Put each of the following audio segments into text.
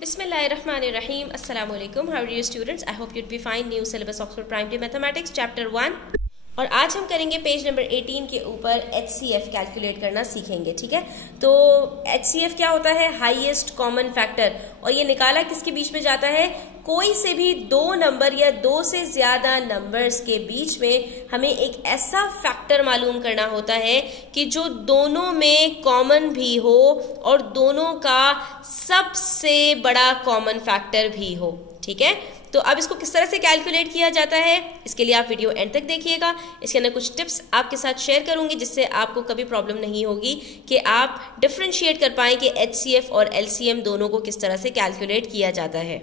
Bismillahirrahmanirrahim. Assalamu alaikum. How are you students? I hope you'd be fine. New syllabus Oxford Primary Mathematics Chapter 1. और आज हम करेंगे page number 18 के ऊपर HCF calculate करना सीखेंगे. ठीक है, तो HCF क्या होता है? Highest common factor. और ये निकाला किसके बीच में जाता है? कोई से भी दो नंबर या दो से ज्यादा नंबर्स के बीच में हमें एक ऐसा फैक्टर मालूम करना होता है कि जो दोनों में कॉमन भी हो और दोनों का सबसे बड़ा कॉमन फैक्टर भी हो. ठीक है, तो अब इसको किस तरह से कैलकुलेट किया जाता है, इसके लिए आप वीडियो एंड तक देखिएगा. इसके अंदर कुछ टिप्स आपके साथ शेयर करूंगी जिससे आपको कभी प्रॉब्लम नहीं होगी कि आप डिफरेंशिएट कर पाएं कि HCF और LCM दोनों को किस तरह से कैलकुलेट किया जाता है.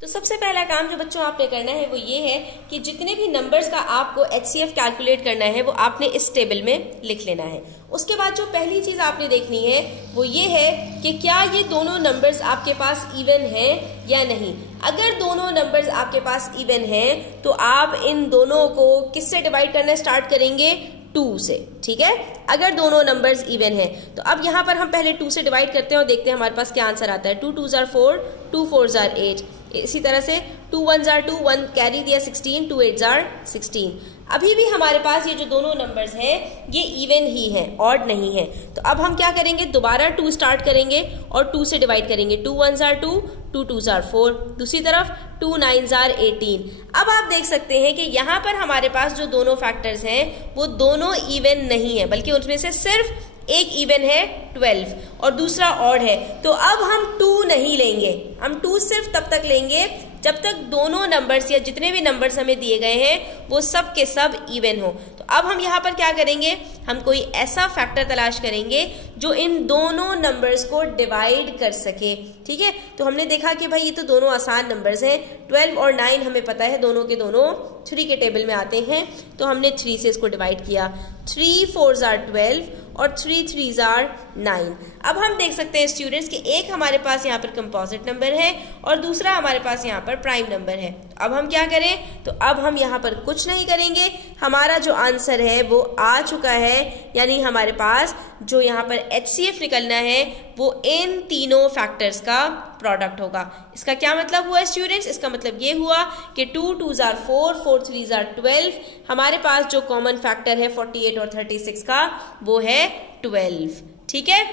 तो सबसे पहला काम जो बच्चों आपने करना है वो ये है कि जितने भी नंबर्स का आपको HCF कैलकुलेट करना है वो आपने इस टेबल में लिख लेना है. उसके बाद जो पहली चीज आपने देखनी है वो ये है कि क्या ये दोनों नंबर्स आपके पास इवन हैं या नहीं. अगर दोनों नंबर्स आपके पास इवन हैं तो आप इन दोनों को किससे डिवाइड करना स्टार्ट करेंगे? 2 से. ठीक है, अगर दोनों नंबर्स इवन हैं तो अब यहाँ पर हम पहले 2 से डिवाइड करते हैं और देखते हैं हमारे पास क्या आंसर आता है. 2 2s are 4, 2 4s are 8. इसी तरह से 2 1s are 2, 1 कैरी दिया 16, 2 8s are 16. अभी भी हमारे पास ये जो दोनों नंबर्स हैं ये इवन ही हैं, ऑड नहीं है. तो अब हम क्या करेंगे? दोबारा 2 स्टार्ट करेंगे और 2 से डिवाइड करेंगे. 2 1s are 2, 2 2s are 4. दूसरी तरफ 2 9s are 18. अब आप देख सकते हैं कि यहाँ पर हमारे पास जो दोनों फैक्टर्स हैं वो दोनों इवन नहीं है, बल्कि उनमें से सिर्फ एक इवन है 12 और दूसरा ऑड है. तो अब हम 2 नहीं लेंगे, हम 2 सिर्फ तब तक लेंगे जब तक दोनों नंबर्स या जितने भी नंबर्स हमें दिए गए हैं वो सब के सब इवन हो. तो अब हम यहाँ पर क्या करेंगे? हम कोई ऐसा फैक्टर तलाश करेंगे जो इन दोनों नंबर्स को डिवाइड कर सके. ठीक है, तो हमने देखा कि भाई ये तो दोनों आसान नंबर्स हैं. 12 और 9 हमें पता है दोनों के दोनों 3 के टेबल में आते हैं, तो हमने 3 से इसको डिवाइड किया. 3 4s are 12 और 3 3s are 9. अब हम देख सकते हैं स्टूडेंट्स कि एक हमारे पास यहाँ पर कंपोजिट नंबर है और दूसरा हमारे पास यहाँ पर प्राइम नंबर है. अब हम क्या करें? तो अब हम यहाँ पर कुछ नहीं करेंगे, हमारा जो आंसर है वो आ चुका है. यानी हमारे पास जो यहाँ पर HCF निकलना है वो इन तीनों फैक्टर्स का प्रोडक्ट होगा. इसका क्या मतलब हुआ स्टूडेंट्स? इसका मतलब ये हुआ कि 2 2s are 4, 4 3s are 12. हमारे पास जो कॉमन फैक्टर है 48 और 36 का वो है 12. ठीक है,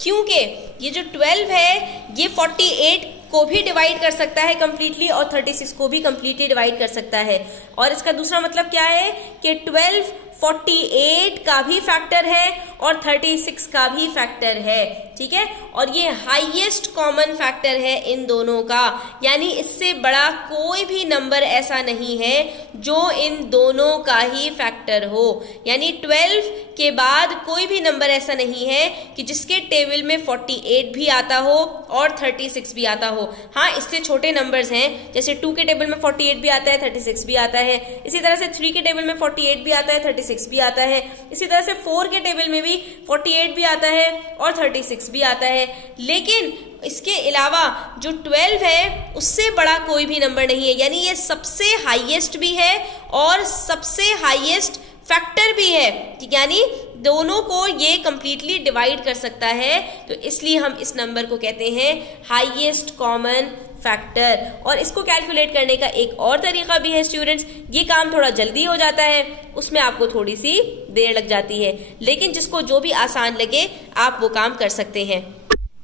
क्योंकि ये जो 12 है ये 48 को भी डिवाइड कर सकता है कंप्लीटली और 36 को भी कंप्लीटली डिवाइड कर सकता है. और इसका दूसरा मतलब क्या है कि 12 48 का भी फैक्टर है और 36 का भी फैक्टर है. ठीक है, और ये हाईएस्ट कॉमन फैक्टर है इन दोनों का. यानी इससे बड़ा कोई भी नंबर ऐसा नहीं है जो इन दोनों का ही फैक्टर हो. यानी 12 के बाद कोई भी नंबर ऐसा नहीं है कि जिसके टेबल में 48 भी आता हो और 36 भी आता हो. हाँ, इससे छोटे नंबर्स हैं, जैसे 2 के टेबल में 48 भी आता है, 36 भी आता है. इसी तरह से 3 के टेबल में 48 भी आता है, 36 भी आता है. इसी तरह से 4 के टेबल में भी 48 भी आता है और 36 भी आता है. लेकिन इसके अलावा जो 12 है उससे बड़ा कोई भी नंबर नहीं है. यानी ये सबसे हाईएस्ट भी है और सबसे हाईएस्ट फैक्टर भी है. यानी दोनों को ये कंप्लीटली डिवाइड कर सकता है. तो इसलिए हम इस नंबर को कहते हैं हाईएस्ट कॉमन फैक्टर. और इसको कैलकुलेट करने का एक और तरीका भी है स्टूडेंट्स. ये काम थोड़ा जल्दी हो जाता है, उसमें आपको थोड़ी सी देर लग जाती है, लेकिन जिसको जो भी आसान लगे आप वो काम कर सकते हैं.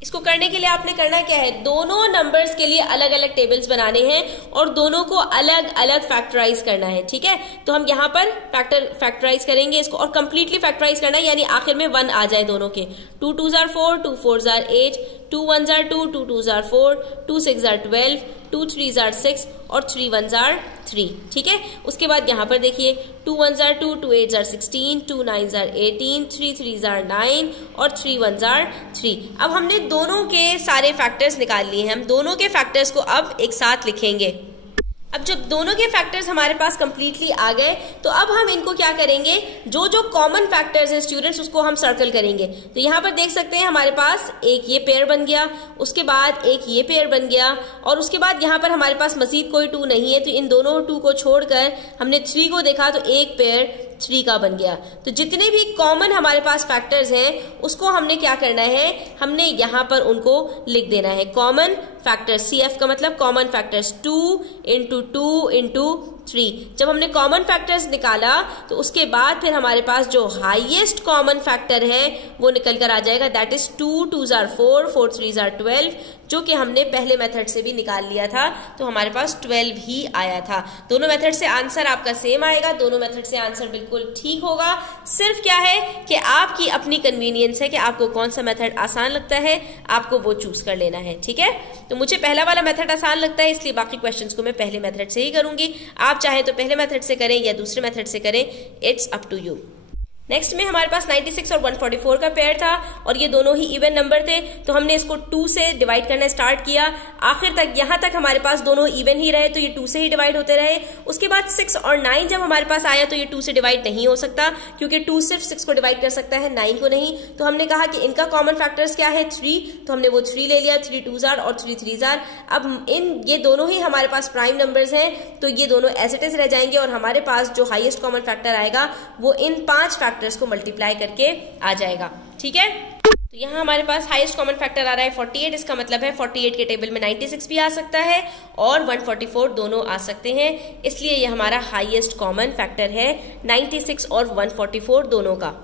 इसको करने के लिए आपने करना क्या है? दोनों नंबर्स के लिए अलग अलग टेबल्स बनाने हैं और दोनों को अलग अलग फैक्टराइज करना है. ठीक है, तो हम यहाँ पर फैक्टराइज करेंगे इसको और कंप्लीटली फैक्टराइज करना है, यानी आखिर में 1 आ जाए दोनों के. 2 2s are 4, 2 4s are 8, 2 1s are 2, 2 2s are 4, 2 6s are 12, 2 3s are 6 और 3 1s are 3. ठीक है, उसके बाद यहाँ पर देखिए 2 1s are 2, 2 8s are 16, 2 9s are 18, 3 3s are 9 और 3 1s are 3. अब हमने दोनों के सारे फैक्टर्स निकाल लिए हैं. हम दोनों के फैक्टर्स को अब एक साथ लिखेंगे. अब जब दोनों के फैक्टर्स हमारे पास कंप्लीटली आ गए तो अब हम इनको क्या करेंगे? जो जो कॉमन फैक्टर्स हैं स्टूडेंट्स उसको हम सर्कल करेंगे. तो यहाँ पर देख सकते हैं हमारे पास एक ये पेयर बन गया, उसके बाद एक ये पेयर बन गया और उसके बाद यहाँ पर हमारे पास मजीद कोई 2 नहीं है. तो इन दोनों 2 को छोड़कर हमने 3 को देखा तो एक पेयर 3 का बन गया। तो जितने भी कॉमन हमारे पास फैक्टर्स हैं उसको हमने क्या करना है, हमने यहां पर उनको लिख देना है। कॉमन फैक्टर्स, CF का मतलब कॉमन फैक्टर्स, 2 इंटू 2 इंटू 3। जब हमने कॉमन फैक्टर्स निकाला तो उसके बाद फिर हमारे पास जो हाईएस्ट कॉमन फैक्टर है वो निकल कर आ जाएगा, that is 2 2s are 4, 4 3s are 12, जो कि हमने पहले मेथड से भी निकाल लिया था। तो हमारे पास 12 ही आया था। दोनों मेथड से आंसर आपका सेम आएगा, दोनों मेथड से आंसर बिल्कुल ठीक होगा। सिर्फ क्या है कि आपकी अपनी कन्वीनियंस है कि आपको कौन सा मेथड आसान लगता है, आपको वो चूज कर लेना है। ठीक है, तो मुझे पहला वाला मेथड आसान लगता है, इसलिए बाकी क्वेश्चंस को मैं पहले मेथड से ही करूंगी। आप चाहे तो पहले मेथड से करें या दूसरे मेथड से करें, it's up to you. Next में हमारे पास 96 और 144 का पेयर था और ये दोनों ही इवन नंबर थे, तो हमने इसको 2 से डिवाइड करना स्टार्ट किया। आखिर तक यहां तक हमारे पास दोनों इवन ही रहे, तो ये 2 से ही डिवाइड होते रहे। उसके बाद 6 और 9 जब हमारे पास आया तो ये 2 से डिवाइड नहीं हो सकता, क्योंकि 2 सिर्फ 6 को डिवाइड कर सकता है, 9 को नहीं। तो हमने कहा कि इनका कॉमन फैक्टर्स क्या है, 3, तो हमने वो 3 ले लिया। 3 2s are और 3 3s are। अब ये दोनों ही हमारे पास प्राइम नंबर्स हैं, तो ये दोनों एज इट इज रह जाएंगे और हमारे पास जो हाईएस्ट कॉमन फैक्टर आएगा वो इन 5 फैक्टर्स को मल्टीप्लाई करके आ जाएगा। ठीक है, तो यहाँ हमारे पास हाईएस्ट कॉमन फैक्टर आ रहा है 48, इसका मतलब है 48 के टेबल में 96 भी आ सकता है और 144 दोनों आ सकते हैं, इसलिए ये हमारा हाईएस्ट कॉमन फैक्टर है 96 और 144 दोनों का।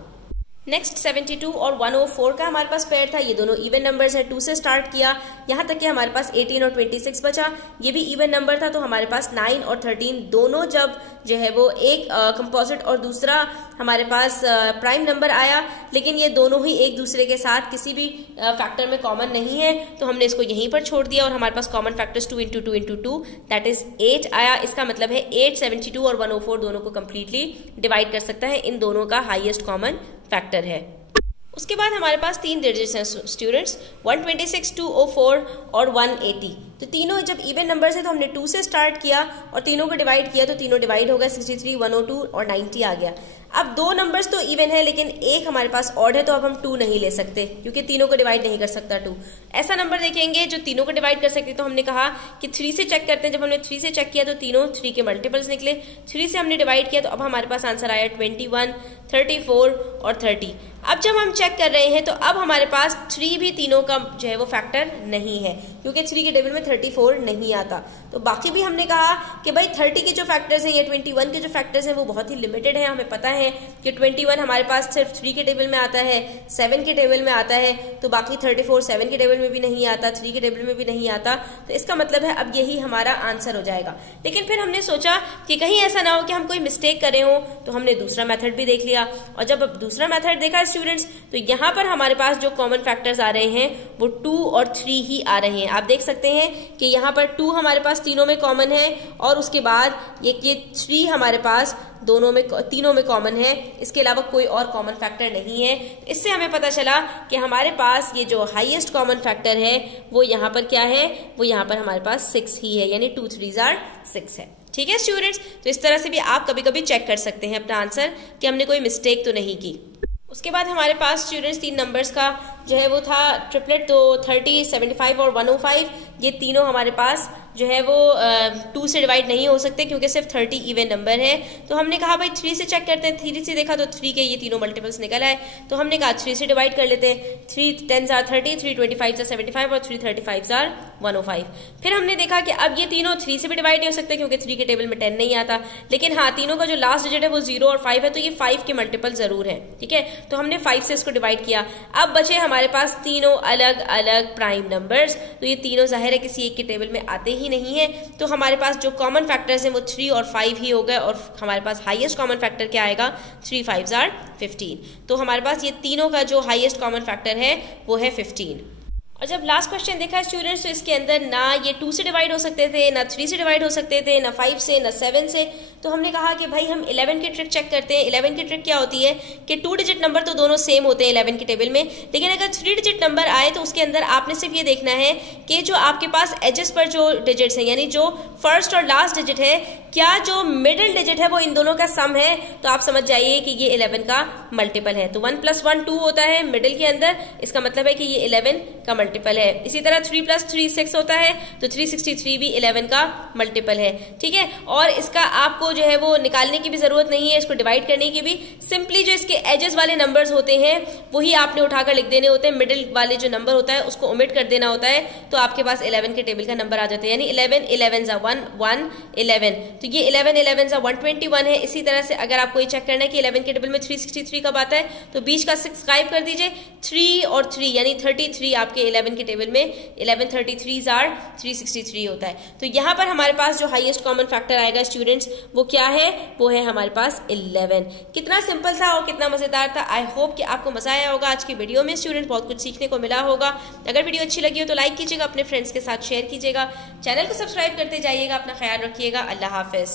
नेक्स्ट 72 और 104 का हमारे पास पेयर था, ये दोनों इवन नंबर्स हैं। 2 से स्टार्ट किया, यहाँ तक कि हमारे पास 18 और 26 बचा, ये भी इवन नंबर था। तो हमारे पास 9 और 13 दोनों जब जो है वो एक कंपोजिट और दूसरा हमारे पास प्राइम नंबर आया, लेकिन ये दोनों ही एक दूसरे के साथ किसी भी फैक्टर में कॉमन नहीं है, तो हमने इसको यहीं पर छोड़ दिया और हमारे पास common factors 2 into 2 into 2 that is 8 आया। इसका मतलब है 8 72 और 104 दोनों को कंप्लीटली डिवाइड कर सकता है, इन दोनों का हाईएस्ट कॉमन फैक्टर है। उसके बाद हमारे पास 3 डिजिट्स हैं स्टूडेंट्स, 126, 204 और 180। तो तीनों जब इवन नंबर है तो हमने 2 से स्टार्ट किया और तीनों को डिवाइड किया, तो तीनों डिवाइड हो गया, 63, 102 और 90 आ गया। अब 2 नंबर्स तो इवन है लेकिन एक हमारे पास ऑड है, तो अब हम 2 नहीं ले सकते क्योंकि तीनों को डिवाइड नहीं कर सकता 2। ऐसा नंबर देखेंगे जो तीनों को डिवाइड कर सकते, तो हमने कहा कि 3 से चेक करते हैं। जब हमने 3 से चेक किया तो तीनों 3 के मल्टीपल्स निकले, 3 से हमने डिवाइड किया तो अब हमारे पास आंसर आया 21, 34 और 30। अब जब हम चेक कर रहे हैं तो अब हमारे पास 3 भी तीनों का जो है वो फैक्टर नहीं है, क्योंकि 3 के टेबल में 34 नहीं आता। तो बाकी भी हमने कहा कि भाई 30 के जो फैक्टर्स हैं या 21 के जो फैक्टर्स हैं वो बहुत ही लिमिटेड है। हमें पता है कि 21 हमारे पास सिर्फ 3 के टेबल में आता है, 7 के टेबल में आता है, तो बाकी 34 7 के टेबल में भी नहीं आता, 3 के टेबल में भी नहीं आता। तो इसका मतलब है अब यही हमारा आंसर हो जाएगा। लेकिन फिर हमने सोचा कि कहीं ऐसा ना हो कि हम कोई मिस्टेक करें हो, तो हमने दूसरा मेथड भी देख लिया। और जब अब दूसरा मेथड देखा स्टूडेंट्स, तो यहाँ पर हमारे पास जो कॉमन फैक्टर्स आ रहे हैं वो 2 और 3 ही आ रहे हैं। आप देख सकते हैं कि यहाँ पर 2 हमारे पास तीनों में कॉमन है और उसके बाद ये 3 हमारे पास तीनों में कॉमन है, इसके अलावा कोई और कॉमन फैक्टर नहीं है। इससे हमें पता चला कि हमारे पास ये जो हाईएस्ट कॉमन फैक्टर है वो यहाँ पर क्या है, वो यहाँ पर हमारे पास 6 ही है, यानी 2 3s are 6 है। ठीक है स्टूडेंट्स, तो इस तरह से भी आप कभी कभी चेक कर सकते हैं अपना आंसर कि हमने कोई मिस्टेक तो नहीं की। उसके बाद हमारे पास स्टूडेंट्स 3 नंबर्स का जो है वो था ट्रिपलेट, तो 30, 75 और 105। ये तीनों हमारे पास जो है वो 2 से डिवाइड नहीं हो सकते क्योंकि सिर्फ 30 इवन नंबर है। तो हमने कहा भाई 3 से चेक करते हैं, 3 से देखा तो 3 के ये तीनों मल्टीपल्स निकल आए, तो हमने कहा 3 से डिवाइड कर लेते हैं। 3 10s are 30, 3 25s are 75 और 3 35s are 105। फिर हमने देखा कि अब ये तीनों 3 से भी डिवाइड नहीं हो सकते क्योंकि 3 के टेबल में 10 नहीं आता, लेकिन हाँ तीनों का जो लास्ट डिजिट है वो 0 और 5 है, तो ये 5 के मल्टीपल जरूर है। ठीक है, तो हमने 5 से इसको डिवाइड किया। अब बचे हमारे पास तीनों अलग अलग प्राइम नंबर्स, तो ये तीनों जाहिर है किसी एक के टेबल में आते ही नहीं है, तो हमारे पास जो कॉमन फैक्टर्स हैं वो 3 और 5 ही हो गए और हमारे पास हाईएस्ट कॉमन फैक्टर क्या आएगा, 3 5s are 15। तो हमारे पास ये तीनों का जो हाईएस्ट कॉमन फैक्टर है वो है 15। और जब लास्ट क्वेश्चन देखा स्टूडेंट्स, तो इसके अंदर ना ये 2 से डिवाइड हो सकते थे, ना 3 से डिवाइड हो सकते थे, ना 5 से, ना 7 से। तो हमने कहा कि भाई हम 11 की ट्रिक चेक करते हैं। 11 की ट्रिक क्या होती है कि 2 डिजिट नंबर तो दोनों सेम होते हैं 11 के टेबल में, लेकिन अगर 3 डिजिट नंबर आए तो उसके अंदर आपने सिर्फ ये देखना है कि जो आपके पास एजेस पर जो डिजिट्स हैं, यानी जो फर्स्ट और लास्ट डिजिट है, क्या जो मिडिल डिजिट है वो इन दोनों का सम है, तो आप समझ जाइए कि ये 11 का मल्टीपल है। तो 1 + 1 2 होता है मिडिल के अंदर, इसका मतलब है कि ये 11 का मल्टीपल है। इसी तरह 3 + 3 6 होता है, तो 363 भी 11 का मल्टीपल है। ठीक है, और इसका आपको जो है वो निकालने की भी जरूरत नहीं है, इसको डिवाइड करने की भी। सिंपली जो इसके एजेस वाले नंबर्स होते हैं वही आपने उठाकर लिख देने होते हैं, मिडिल वाले जो नंबर होता है उसको ओमिट कर देना होता है, तो आपके पास 11 के टेबल का नंबर आ जाता है। यानी 11 11 1 1 11, तो ये 11 11 121 है। इसी तरह से अगर आपको ये चेक करना है कि 11 के टेबल में 363 कब आता है, तो बीच का 6 गायब कर दीजिए, 3 और 3 यानी 33 आपके 11 के टेबल में 11 33s आर 363 होता है। तो यहाँ पर हमारे पास जो हाईएस्ट कॉमन फैक्टर आएगा स्टूडेंट्स वो क्या है, वो है हमारे पास 11। कितना सिंपल था और कितना मजेदार था। आई होप कि आपको मजा आया होगा आज की वीडियो में स्टूडेंट, बहुत कुछ सीखने को मिला होगा। अगर वीडियो अच्छी लगी हो तो लाइक कीजिएगा, अपने फ्रेंड्स के साथ शेयर कीजिएगा, चैनल को सब्सक्राइब करते जाइएगा। अपना ख्याल रखिएगा। अल्लाह हाफिज।